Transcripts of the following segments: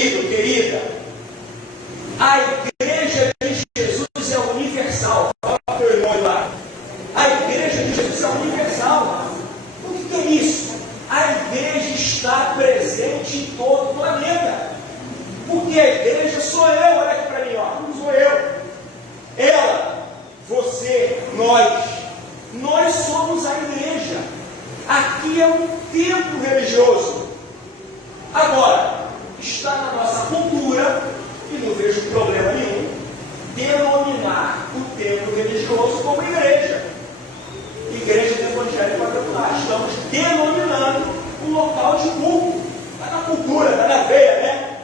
querido, querida, a igreja de Jesus é universal. Fala para o teu irmão lá. A igreja de Jesus é universal. O que é isso? A igreja está presente em todo o planeta. Porque a igreja sou eu, olha aqui para mim, ó. Não sou eu. Ela, você, nós somos a igreja. Aqui é um templo religioso. Agora, está na nossa cultura, e não vejo problema nenhum, denominar o templo religioso como igreja. Igreja do Evangelho Quadrangular. Estamos denominando um local de culto. Está na cultura, está na veia, né?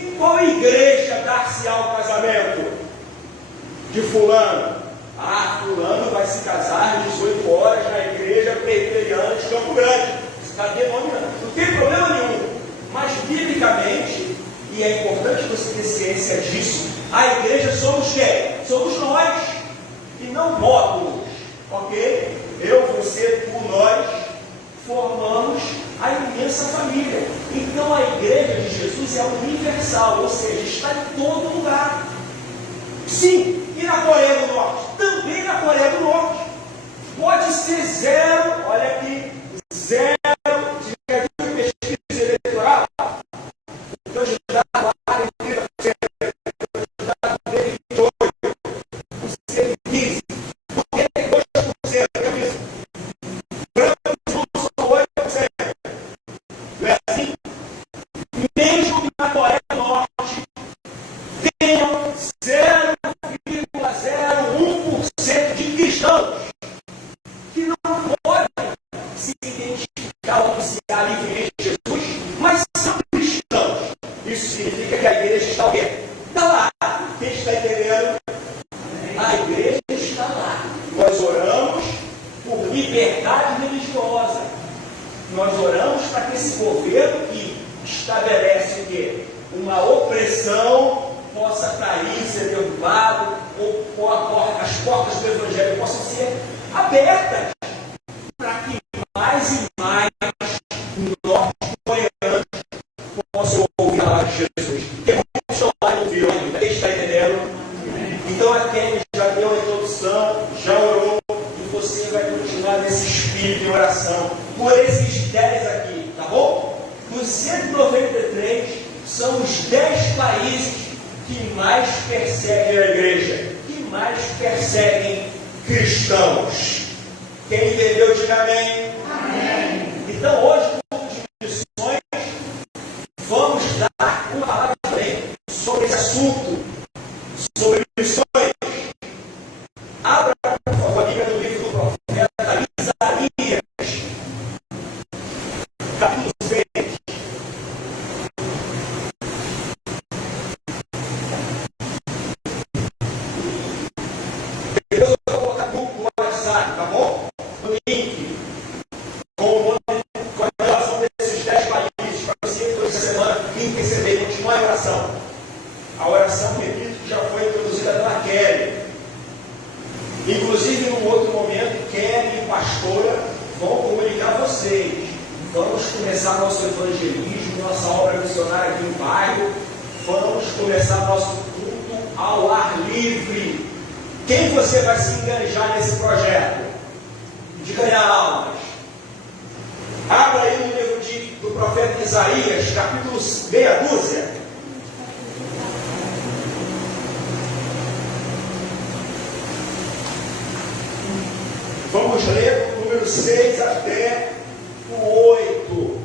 Em qual igreja dar-se ao casamento de fulano? Ah, fulano vai se casar às 18 horas na igreja presbiteriana de Campo Grande. Você está denominando. Não tem problema nenhum. Mas, biblicamente, e é importante você ter ciência disso, a igreja somos quem? Somos nós. E não módulos. Ok? Eu, você, tu, nós formamos a imensa família. Então a igreja de Jesus é universal, ou seja, está em todo lugar. Sim, e na Coreia do Norte? Também na Coreia do Norte. Pode ser zero, olha aqui, zero de pesquisa eleitoral. Candidato a 30%, candidato a 28%, você 15%. Mesmo na Coreia do Norte, tenham 0,01% de cristãos que não podem se identificar ou anunciar livremente Jesus, mas são cristãos. Isso significa que a igreja está o quê? Está lá. Quem está entendendo? A igreja está lá. Nós oramos por liberdade religiosa. Nós oramos para que esse governo que estabelece o quê? Uma opressão possa cair, ser derrubado, ou as portas do Evangelho possam ser abertas para que mais e mais norte-coreanos possam ouvir a palavra de Jesus. Porque muitos estão lá e não viram ainda. Quem está entendendo? Então a Kenny já deu a introdução, já orou, e você vai continuar nesse espírito de oração por esses 10 aqui, tá bom? Dos 193, são os 10 países que mais perseguem a igreja, que mais perseguem cristãos. Quem entendeu, diga amém. Amém. Então hoje, no culto de missões, vamos dar uma palavra também sobre esse assunto, sobre missões. Abra, por favor, a Bíblia do livro do profeta Isaías, capítulo 6. Depois eu vou colocar no WhatsApp, tá bom? No link, com o nome, com a relação desses 10 países, para você, toda semana, interceder, continuar a oração. A oração, repito, que já foi introduzida pela Kelly. Inclusive, num outro momento, Kelly e pastora vão comunicar a vocês. Vamos começar nosso evangelismo, nossa obra missionária aqui no bairro. Vamos começar nosso culto ao ar livre. Quem você vai se engajar nesse projeto? De ganhar almas. Abra aí no livro do profeta Isaías, capítulo meia dúzia. Vamos ler do número 6 até o 8.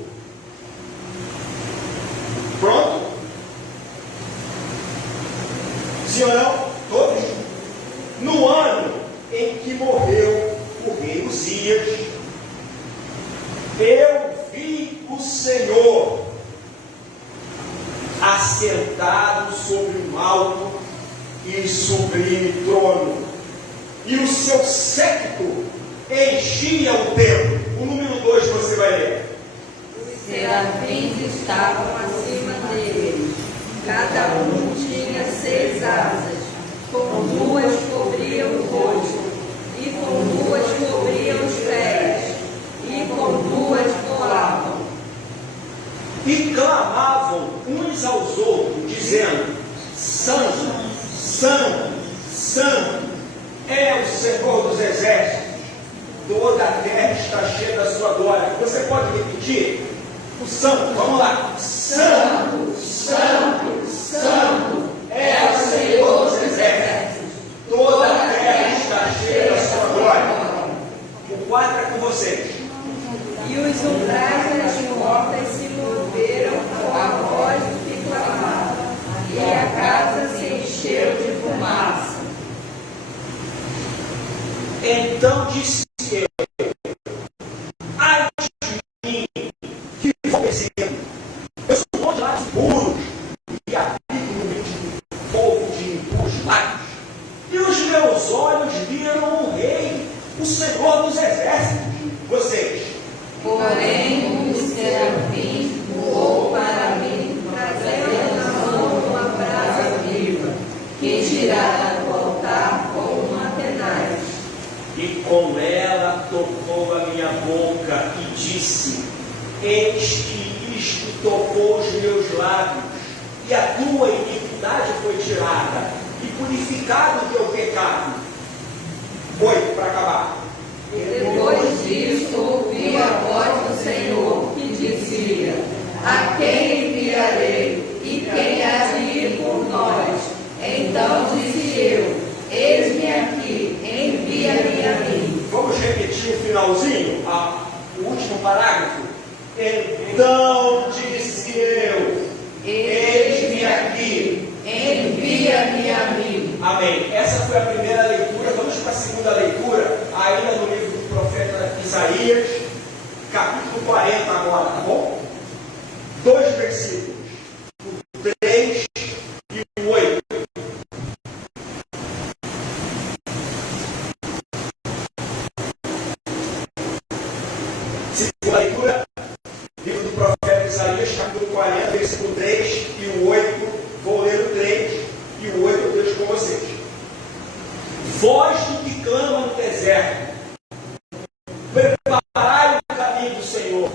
Pronto? Sim ou não? Todos? No ano em que morreu o rei Uzias, eu vi o Senhor assentado sobre um alto e sublime trono, e o seu séquito enchia o templo. O número 2 você vai ler. Os serafins estavam acima dele, cada um tinha 6 asas, com 2 cobriam o rosto, e com 2 cobriam os pés, e com 2 voavam. E clamavam uns aos disse eu, ai de mim, que vou perseguir. Eu sou um monte de lábios puros e habito no meio de povo de impuros lábios. E os meus olhos viram o Rei, o Senhor dos Exércitos. Vocês. Porém, um dos serafins voou para mim, trazendo na mão uma brasa viva, que tirara do altar com uma tenaz. E com ela tocou a minha boca e disse: eis que isto tocou os meus lábios, e a tua iniquidade foi tirada, e purificado o teu pecado. 8, para acabar. Depois disso, ouvi a voz do Senhor, que dizia: a quem enviarei, e quem há de ir por nós? Então disse eu: eis-me aqui, envia-me a mim. Vamos repetir o finalzinho, o último parágrafo. Então disse eu: eis-me aqui, envia-me a mim. Amém. Essa foi a primeira leitura. Vamos para a segunda leitura, ainda no livro do profeta Isaías, capítulo 40 agora, tá bom? 2 versículos, o 3 e o 8. Segunda leitura, livro do profeta Isaías, capítulo 40, versículo 3 e o 8. Vou ler o 3 e o 8 eu deixo com vocês. Voz do que clama no deserto, preparai o caminho do Senhor,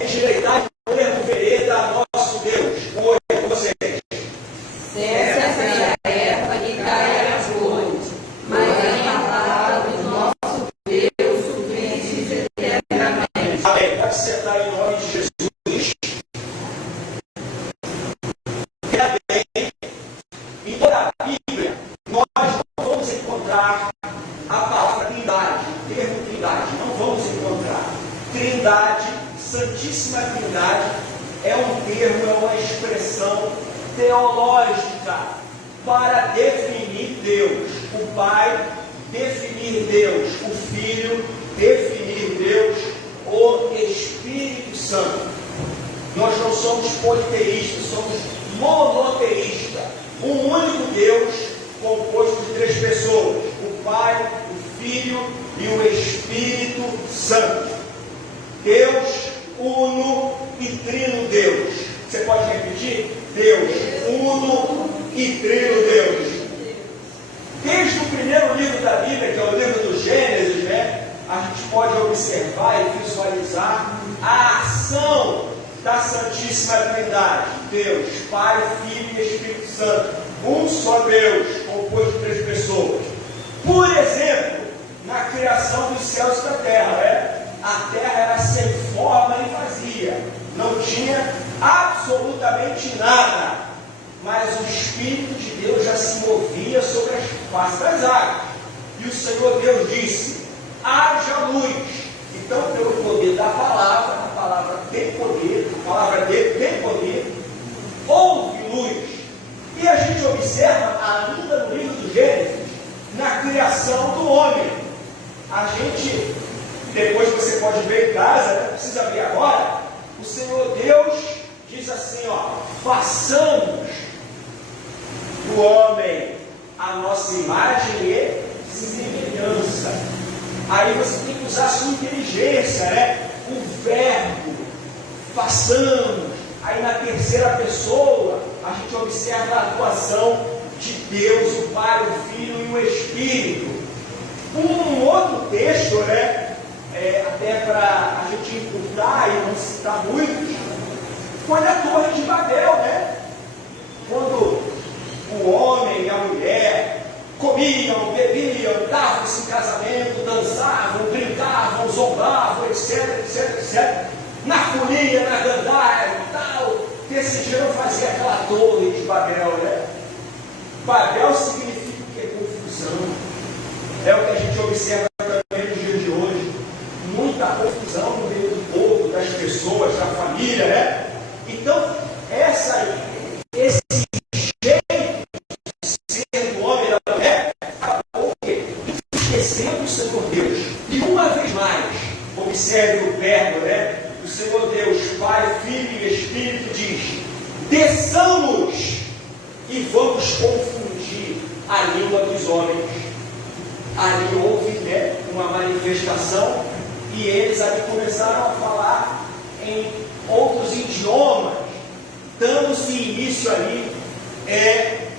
endireitai o ermo vereda a nosso Deus. O 8 com vocês. Cessa a erva e cai as flores, mas a palavra do nosso Deus subsiste eternamente. Amém. Pode sentar em nome de Jesus. Em toda a Bíblia, nós não vamos encontrar a palavra trindade, o termo trindade, não vamos encontrar. Trindade, Santíssima Trindade, é um termo, é uma expressão teológica para definir Deus. O Pai definir Deus, o Filho definir Deus, o Espírito Santo. Nós não somos politeístas, somos monoteístas. Um único Deus composto de 3 pessoas: o Pai, o Filho e o Espírito Santo. Deus uno e trino Deus. Você pode repetir? Deus uno e trino Deus. Desde o primeiro livro da Bíblia, que é o livro do Gênesis, a gente pode observar e visualizar a ação da Santíssima Trindade: Deus, Pai, Filho e Espírito Santo. Um só Deus, composto de 3 pessoas. Por exemplo, na criação dos céus e da terra, a terra era sem forma e vazia, não tinha absolutamente nada, mas o Espírito de Deus já se movia sobre as faces das águas. E o Senhor Deus disse: haja luz. Então, pelo poder da palavra, a palavra tem poder, a palavra dele tem poder, houve luz. E a gente observa, ainda no livro do Gênesis, na criação do homem. A gente, depois você pode ver em casa, não precisa ver agora, o Senhor Deus diz assim, façamos o homem a nossa imagem e semelhança. Aí você tem que usar a sua inteligência, o verbo, façamos. Aí na terceira pessoa, a gente observa a atuação de Deus, o Pai, o Filho e o Espírito. Um outro texto, até para a gente encurtar e não citar muito, foi na Torre de Babel, quando o homem e a mulher comiam, bebiam, davam-se em casamento, dançavam, brincavam, zombavam, etc. Na folia, na gandaia e tal, decidiram fazer aquela Torre de Babel, Babel significa o que? Confusão. É o que a gente observa também no dia de hoje. Muita confusão no meio do povo, das pessoas, da família, Então, esse jeito de ser do homem e da mulher acabou esquecendo o Senhor Deus. E desçamos e vamos confundir a língua dos homens. Ali houve, né, uma manifestação e eles ali começaram a falar em outros idiomas, dando-se início ali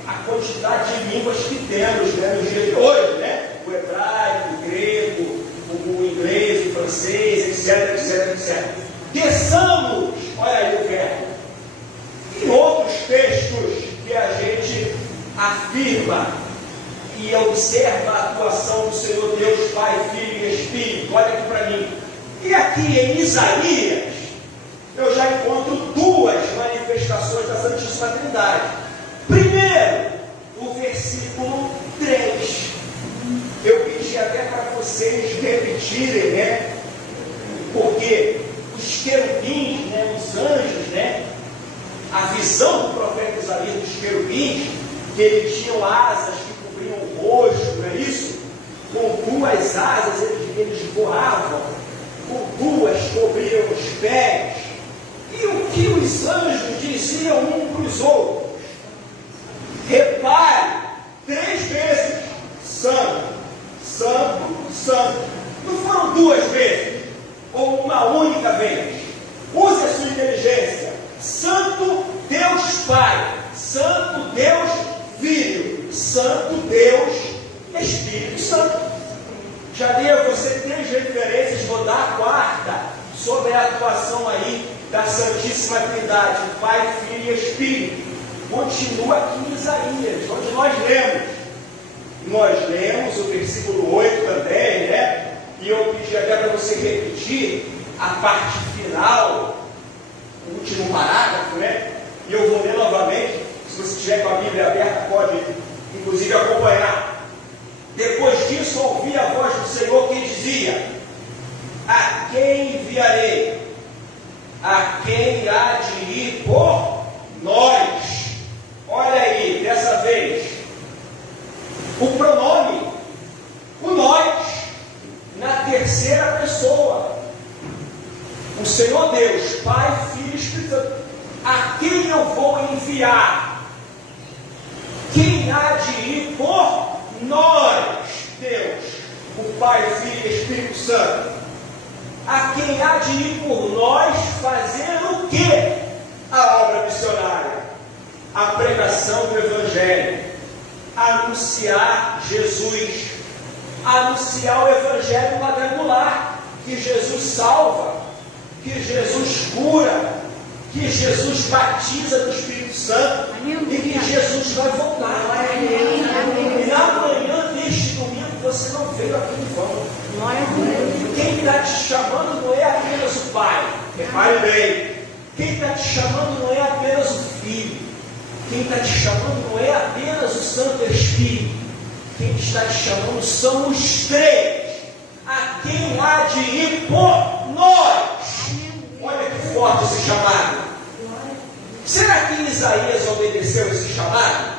a quantidade de línguas que temos, né, nos dias de hoje, né? O hebraico, o grego, o inglês, o francês, etc, etc, etc. Desçamos, olha aí o verbo. Em outros textos que a gente afirma e observa a atuação do Senhor Deus, Pai, Filho e Espírito, olha aqui para mim. E aqui em Isaías, eu já encontro duas manifestações da Santíssima Trindade. Primeiro, o versículo 3. Eu pedi até para vocês repetirem, né? Porque os querubins, né, os anjos, né? A visão do profeta Isaías dos querubins, que eles tinham asas que cobriam o rosto, não é isso? Com duas asas eles voavam, com duas cobriam os pés. E o que os anjos diziam um para os outros? Repare, 3 vezes: Santo, Santo, Santo. Não foram 2 vezes, ou uma única vez. Use a sua inteligência. Santo Deus Pai, Santo Deus Filho, Santo Deus Espírito Santo. Já dei a você 3 referências, vou dar a 4ª, sobre a atuação aí da Santíssima Trindade, Pai, Filho e Espírito. Continua aqui em Isaías, onde nós lemos. Nós lemos o versículo 8 também, né? E eu pedi até para você repetir a parte final, o último parágrafo, né? E eu vou ler novamente. Se você estiver com a Bíblia aberta, pode inclusive acompanhar. Depois disso, ouvi a voz do Senhor que dizia: a quem enviarei? A quem há de ir por nós? Olha aí, dessa vez, o pronome, o nós, na 3ª pessoa. O Senhor Deus, Pai, Filho e Espírito Santo. A quem eu vou enviar? Quem há de ir por nós? Deus, o Pai, Filho e Espírito Santo. A quem há de ir por nós fazer o quê? A obra missionária, a pregação do Evangelho, anunciar Jesus, anunciar o Evangelho quadrangular, que Jesus salva, que Jesus cura, que Jesus batiza no Espírito Santo e que Jesus vai voltar. E na manhã deste domingo você não veio aqui em vão. Quem está te chamando não é apenas o Pai, repare bem. Quem está te chamando não é apenas o Filho. Quem está te chamando não é apenas o Santo Espírito. Quem está te chamando são os 3. A quem há de ir por nós. Olha que forte esse chamado. Será que Isaías obedeceu esse chamado?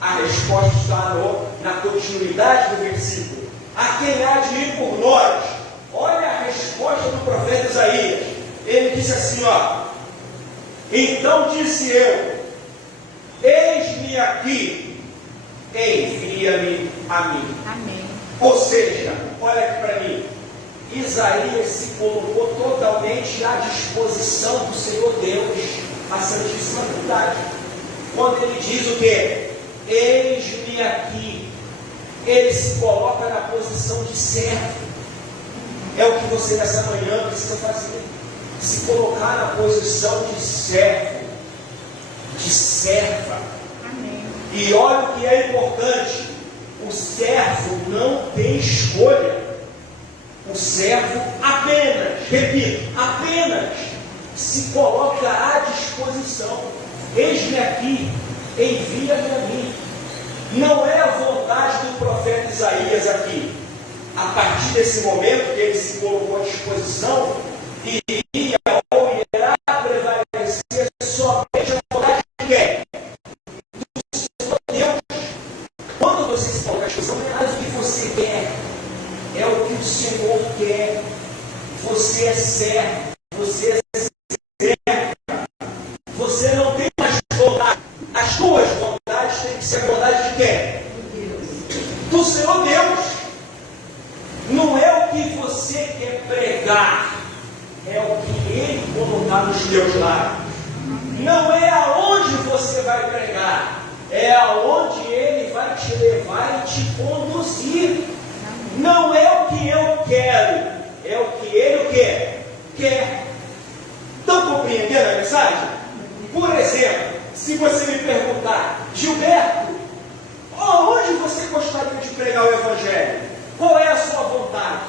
A resposta está na continuidade do versículo. A quem há de ir por nós. Olha a resposta do profeta Isaías. Ele disse assim, ó: então disse eu: eis-me aqui, envia-me a mim. Amém. Ou seja, olha aqui para mim, Isaías se colocou totalmente à disposição do Senhor Deus, a Santíssima Trindade. Quando ele diz o quê? Eis-me aqui, ele se coloca na posição de servo. É o que você nessa manhã precisa fazer. Se colocar na posição de servo, de serva. Amém. E olha o que é importante: o servo não tem escolha. O servo apenas, repito, apenas se coloca à disposição. Eis-me aqui, envia-me a mim. Não é a vontade do profeta Isaías aqui. A partir desse momento que ele se colocou à disposição, iria ou irá prevalecer somente a vontade de quem? Do Senhor Deus. Quando você se coloca à disposição, não é mais o que você quer, é o que o Senhor quer. Você é servo, você é serva. Você não tem mais vontade te conduzir. Não é o que eu quero, é o que Ele quer. Estão compreendendo a mensagem? Por exemplo, se você me perguntar, Gilberto, onde você gostaria de pregar o Evangelho? Qual é a sua vontade?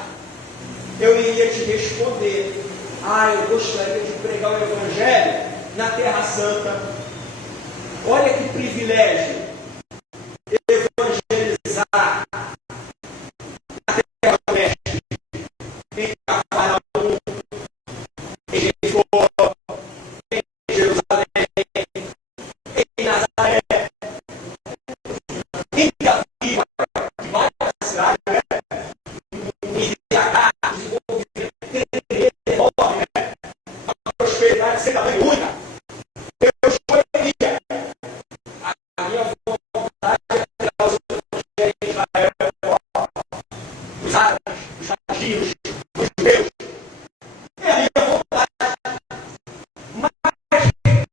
Eu iria te responder, eu gostaria de pregar o Evangelho na Terra Santa. Olha que privilégio, evangelizar na Terra Oeste, em Cafarnaum, em Jericó, em Jerusalém, em Nazaré, em Davi, em várias cidades, em Jacá, desenvolvimento enorme, a prosperidade sem tamanho única. Eu escolheria. A minha vontade é pegar os evangelhos de Israel, os árabes, os sagios, os judeus. É a minha vontade. Mas,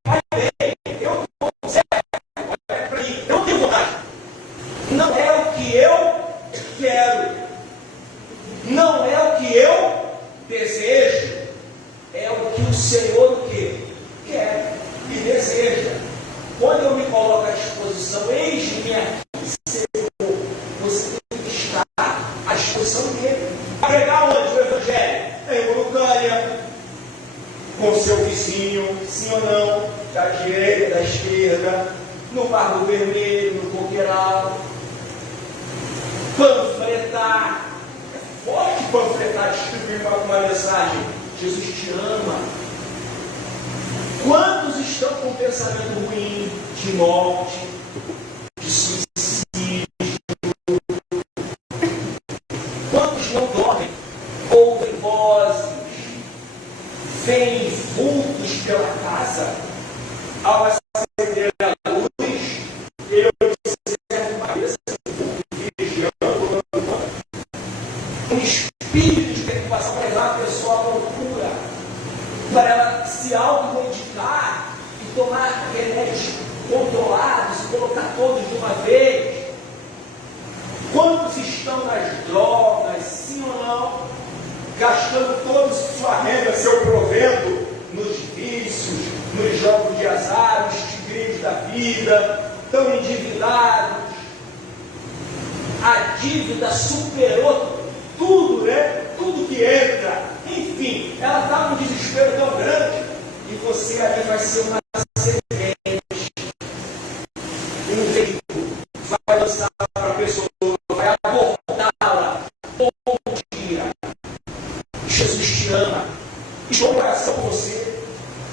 vai bem, eu não consigo, olha para mim, eu não tenho vontade. Não é o que eu quero. Não é o que eu desejo. É o que o Senhor o quê? Quer e deseja. Quando eu me coloco à disposição, eis-me aqui, Senhor, você tem que estar à disposição dele. Vai pregar onde o Evangelho? Em Urucânia, com seu vizinho, sim ou não, da direita, da esquerda, no Barro Vermelho, no Coqueiral. Panfletar, é forte panfletar, distribuir uma mensagem. Jesus te ama. Quantos estão com pensamento ruim, de morte, de suicídio? Quantos não dormem? Ouvem vozes, veem vultos pela casa? Ao acender a luz, ele observa uma cabeça vigiando, um espírito de preocupação para levar a pessoa à loucura, para ela se automedicar e tomar remédios controlados, colocar todos de uma vez. Quantos estão nas drogas, sim ou não, gastando toda sua renda, seu provento, nos vícios, nos jogos de azar, nos tigres da vida, estão endividados? A dívida superou tudo, né? Tudo que entra, enfim, ela está num desespero tão grande, e você ali vai ser uma semente, um veículo, vai lançar para a pessoa, vai abordá-la, bom dia, Jesus te ama, estou em oração por você,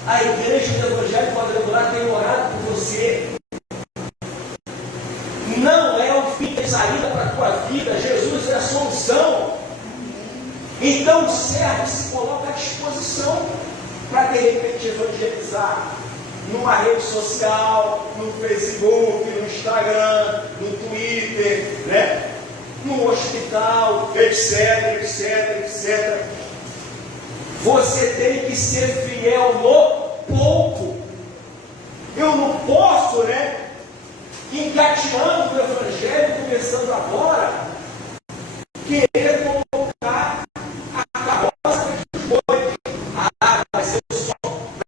a igreja do Evangelho Quadrangular tem orado por você. Não é o fim de saída para a tua vida, Jesus é a solução. Então o servo se coloca à disposição para de repente evangelizar numa rede social, no Facebook, no Instagram, no Twitter, né? No hospital, etc, etc, etc. Você tem que ser fiel no pouco. Eu não posso, né? Engateando o Evangelho, começando agora, querer colocar a carroça de boi. Mas eu só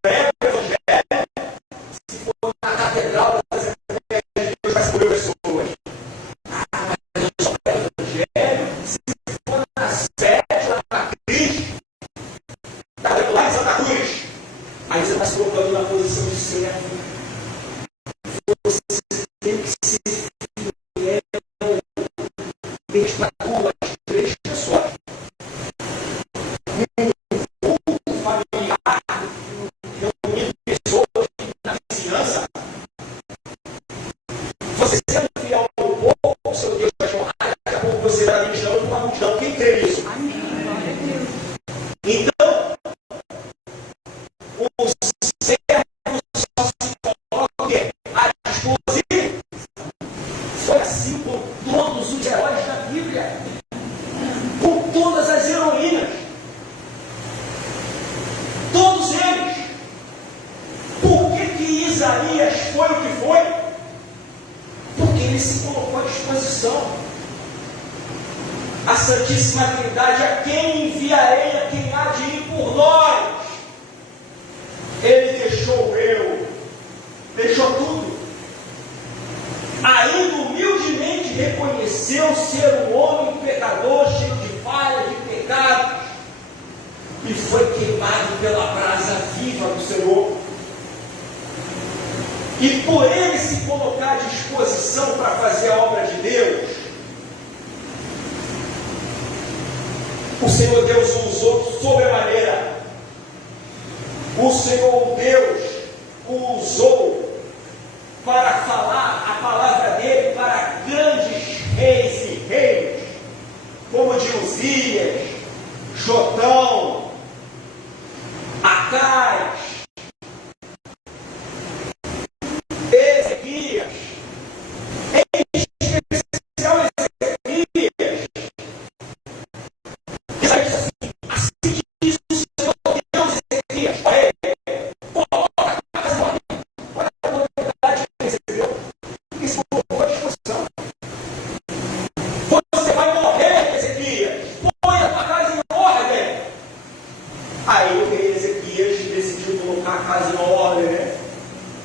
prego o Evangelho se for na catedral das Assembleias de Deus para 5.000 pessoas. Mas eu só prego o Evangelho se for na sede lá na Cristo, lá em Santa Cruz. Aí você está se colocando na posição de servo. Você tem que ser fiel para duas, três pessoas. Um culto familiar, reunindo pessoas na vizinhança. Você sendo fiel ao povo, o seu Deus vai honrar, daqui a pouco você vai ministrando uma multidão. Quem crê nisso? Amém. Glória a Deus. Então, os servos só se colocam à disposição. Foi assim com todos os heróis da Bíblia, com todas as heroínas, todos eles. Por que Isaías foi o que foi? Porque ele se colocou à disposição. a Santíssima Trindade: a quem enviarei, a quem há de ir por nós? Ele deixou o eu, deixou tudo. Ainda humildemente reconheceu ser um homem pecador, cheio de falhas, de pecados, e foi queimado pela brasa viva do Senhor. E por ele se colocar à disposição para fazer a obra de Deus, o Senhor Deus o usou sobremaneira. O Senhor Deus o usou para falar a palavra dele para grandes reis e reinos, como de Uzias, Jotão, Acais, Ezequias, em especial Ezequias. Isaías disse assim: assim diz o Senhor Deus, Ezequias, coloca a casa em ordem. Olha a oportunidade que recebeu, que se colocou à disposição. Você vai morrer, Ezequias, põe a tua casa em ordem. Aí o rei Ezequias decidiu colocar a casa em ordem, né?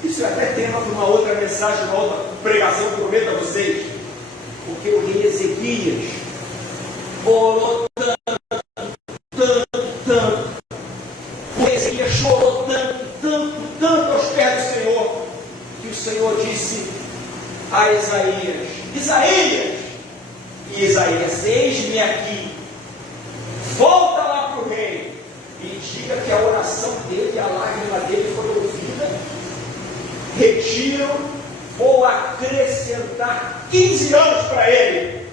Isso é até tema para uma outra mensagem, uma outra pregação que eu prometo a vocês. Porque o rei Ezequias orou tanto. O rei Ezequias chorou tanto aos pés do Senhor, que o Senhor disse a Isaías: Isaías, eis-me aqui. Volta lá para o rei e diga que a oração dele, a lágrima dele foi ouvida. Retiro, vou acrescentar 15 anos para ele.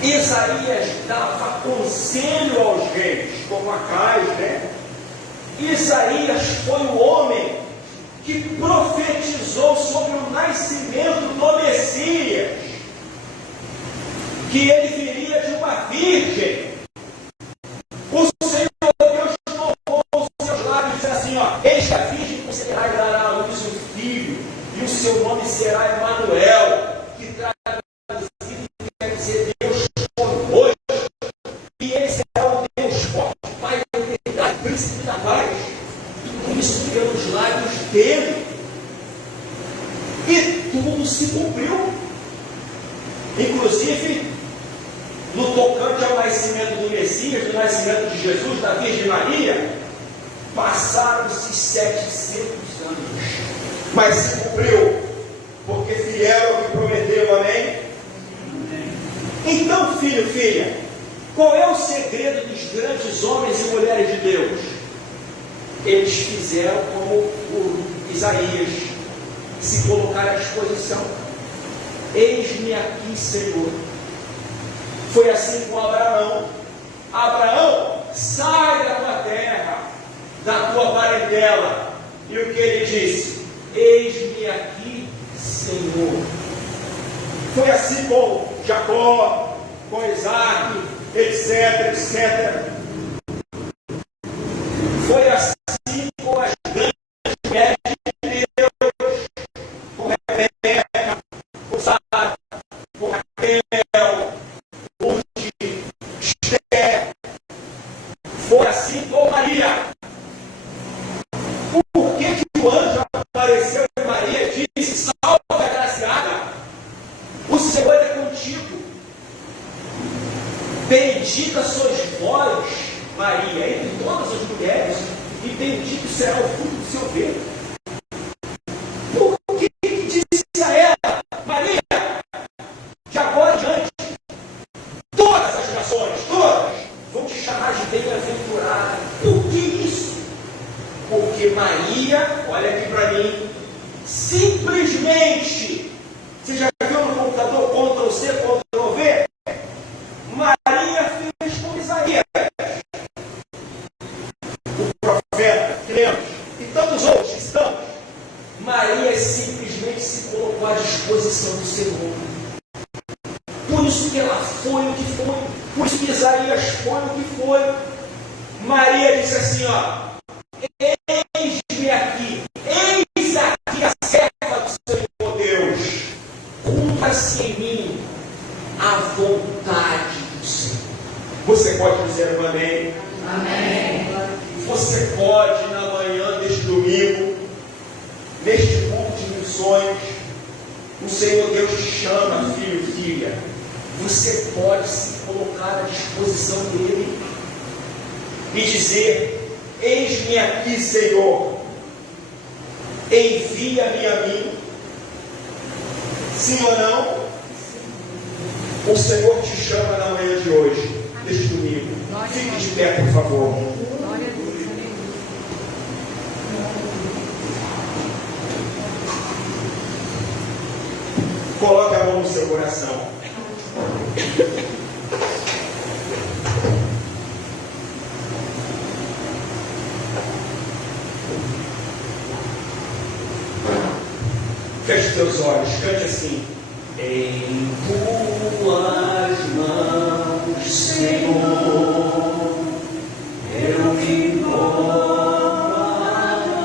Isaías dava conselho aos reis, como Acais, né? Isaías foi o homem que profetizou sobre o nascimento do Messias, que ele viria de uma virgem. O Senhor Deus tomou os seus lábios e disse assim: ó, eis que a virgem conceberá e dará à luz um filho, e o seu nome será Emanuel, que traduzido quer dizer Deus conosco, e ele será o Deus forte, Pai da eternidade, príncipe da paz. Tudo isso pelos lábios dele, e tudo se cumpriu. Inclusive, no tocante ao nascimento do Messias, do nascimento de Jesus, da Virgem Maria, passaram-se 700 anos, mas se cumpriu, porque fiel ao que prometeu, amém? Então, filho, filha, qual é o segredo dos grandes homens e mulheres de Deus? Eles fizeram como o Isaías, se colocaram à disposição. Eis-me aqui, Senhor. Foi assim com Abraão. Abraão, sai da tua terra, da tua parentela. E o que ele disse? Eis-me aqui, Senhor. Foi assim com Jacó, com Isaac, etc, etc. Foi assim com as grandes mulheres de Deus, com Rebeca, com Sara, com Raquel, com Esther. Foi assim com Maria. Por que o anjo apareceu em Maria e disse: salve agraciada, o Senhor é contigo. Bendita sois vós, Maria, entre todas as mulheres, e bendito será o fruto do seu ventre. Por que disse a ela: Maria, de agora em diante, todas as nações, todas, vão te chamar de bem-aventurada? Por que isso? Porque Maria, olha aqui para mim, simplesmente, você já viu no computador Ctrl+C, Ctrl+V? Maria fez como Isaías, o profeta, cremos, e tantos outros que estamos. Maria simplesmente se colocou à disposição do Senhor. Por isso que ela foi o que foi, por isso que Isaías foi o que foi. Maria disse assim: ó, eis-me aqui, eis aqui a serva do Senhor Deus, cumpra-se em mim a vontade Você pode dizer um amém? Amém. Você pode, na manhã deste domingo, neste culto de missões, o Senhor Deus te chama, filho e filha. Você pode se colocar à disposição dele e dizer: eis-me aqui, Senhor, envia-me a mim. Sim ou não? O Senhor te chama na manhã de hoje, deste domingo. Fique de pé, por favor. Coloque a mão no seu coração. Feche seus olhos, cante assim: em tuas mãos, Senhor, eu me coloco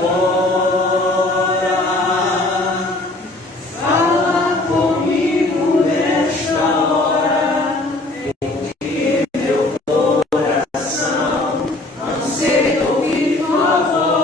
agora. Fala comigo nesta hora, porque meu coração anseia ouvir tua voz.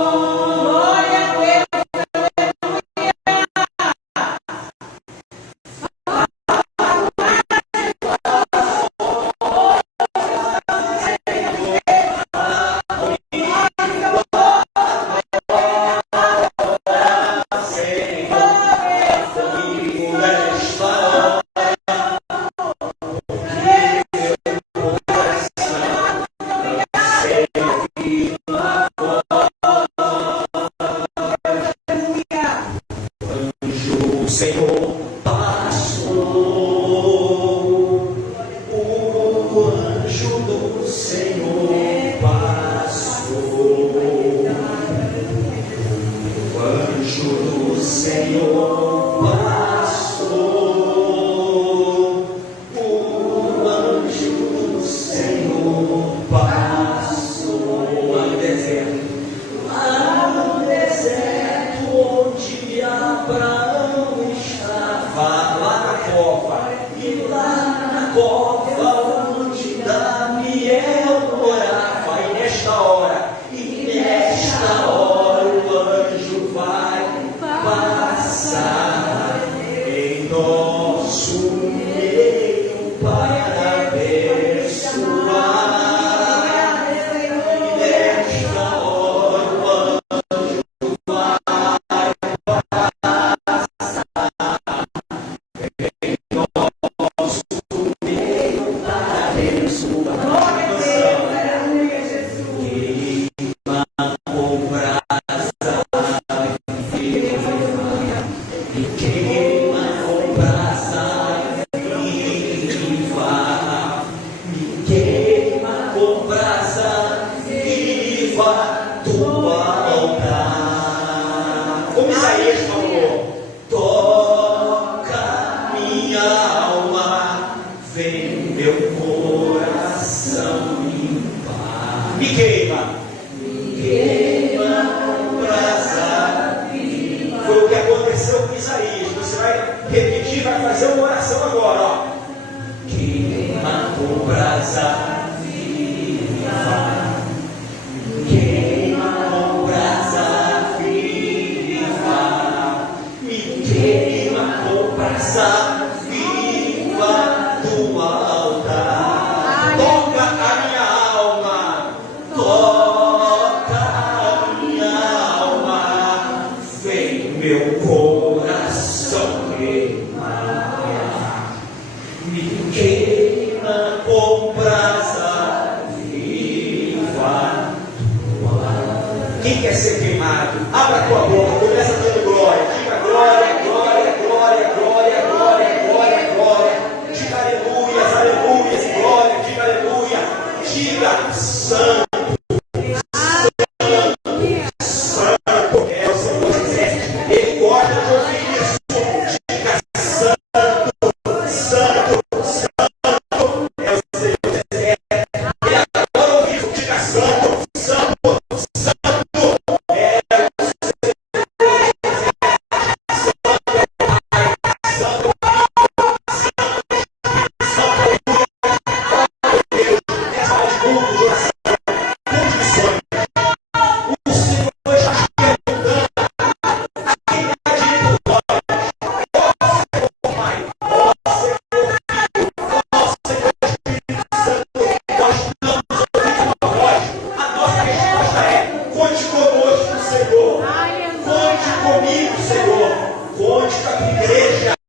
Senhor passou, o anjo do Senhor passou, o anjo do Senhor passou, o anjo do Senhor passou. Lá no deserto onde Abraão lá na cova, e lá na cova onde Daniel morava, e nesta hora o anjo vai passar em nosso meio para abençoar, e nesta hora o anjo vai como Isaías falou: toca minha alma, vem meu coração limpar. Me queima com brasa. Foi o que aconteceu com Isaías. Você vai repetir, vai fazer uma oração agora, ó. Queima com brasa. Brasa viva do altar, toca a minha alma, toca a minha alma, vem meu coração queimar, me queima com brasa viva do altar. Quem quer ser queimado? Abra a tua boca, começa dando glória, diga glória, glória, glória, glória, glória, glória, glória. Diga aleluias, aleluias, glória, diga aleluia. Diga santo, santo, é o Senhor quiser. Ele gosta de ouvir isso. Diga santo, santo, santo, é o Senhor quiser. Ele adora ouvir isso. Diga santo, santo, santo, é o Senhor. comigo, Senhor. Conte com a tua igreja.